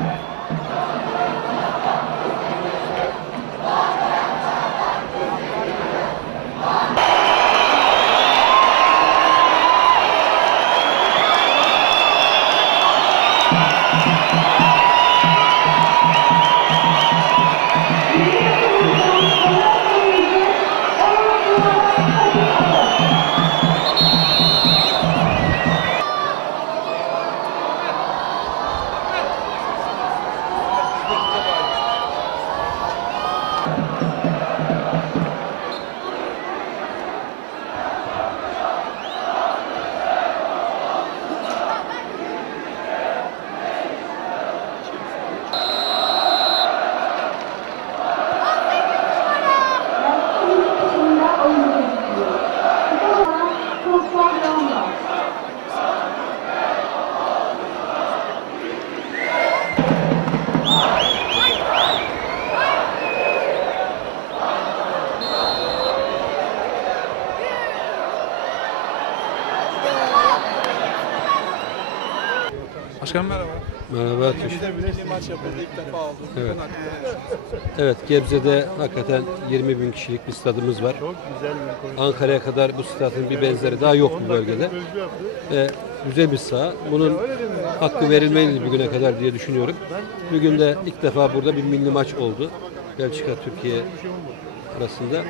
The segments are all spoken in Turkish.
Yeah. Başkanım merhaba. Merhaba. Bizde bir maç yapıldı ilk defa oldu. Evet. Evet Gebze'de hakikaten 20 bin kişilik bir stadımız var. Ankara'ya kadar bu stadın bir benzeri daha yok bu bölgede. Ve güzel bir saha. Bunun hakkı verilmeliydi bugüne kadar diye düşünüyorum. Bugün de ilk defa burada bir milli maç oldu. Belçika Türkiye arasında.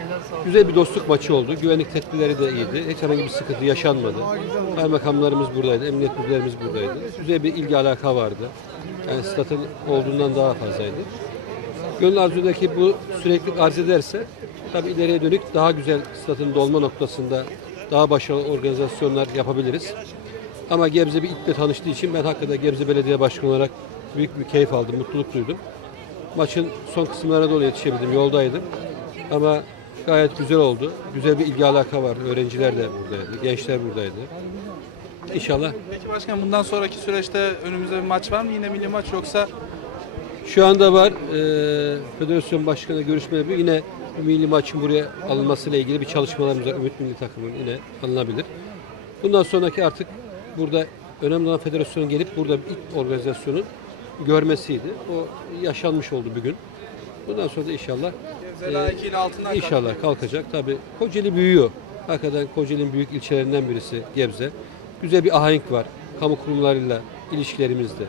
Güzel bir dostluk maçı oldu. Güvenlik tedbirleri de iyiydi. Hiç herhangi bir sıkıntı yaşanmadı. Kaymakamlarımız buradaydı, emniyet müdürlerimiz buradaydı. Güzel bir ilgi alaka vardı. Yani statın olduğundan daha fazlaydı. Gönül arzudaki bu sürekli arz ederse tabii ileriye dönük daha güzel statın dolma noktasında daha başarılı organizasyonlar yapabiliriz. Ama Gebze bir iple tanıştığı için ben hakikaten Gebze Belediye Başkanı olarak büyük bir keyif aldım, mutluluk duydum. Maçın son kısımlarına doğru yetişebildim, yoldaydım. Ama gayet güzel oldu. Güzel bir ilgi alaka var. Öğrenciler de buradaydı, gençler buradaydı. İnşallah Peki başkanım bundan sonraki süreçte önümüzde bir maç var mı? Yine milli maç yoksa Şu anda var. Ee, Federasyon Başkanı görüşme yapıyor. Yine milli maçın buraya alınmasıyla ilgili bir çalışmalarımız var. Ümit Milli Takımı'nın yine alınabilir. Bundan sonraki artık burada önemli olan federasyonun gelip burada ilk organizasyonun görmesiydi. O yaşanmış oldu bugün. Bundan sonra da inşallah Gebze layıkıyla altından İnşallah kalkacak. Tabii Kocaeli büyüyor. Hakikaten Kocaeli'nin büyük ilçelerinden birisi Gebze. Güzel bir ahenk var. Kamu kurumlarıyla ilişkilerimizde.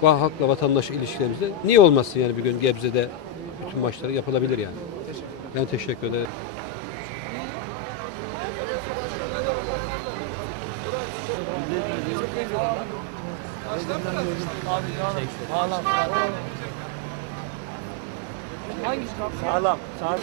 Halkla vatandaş ilişkilerimizde. Niye olmasın yani bir gün Gebze'de bütün maçları yapılabilir yani. Ben teşekkür ederim. Sağlam. Sağlam.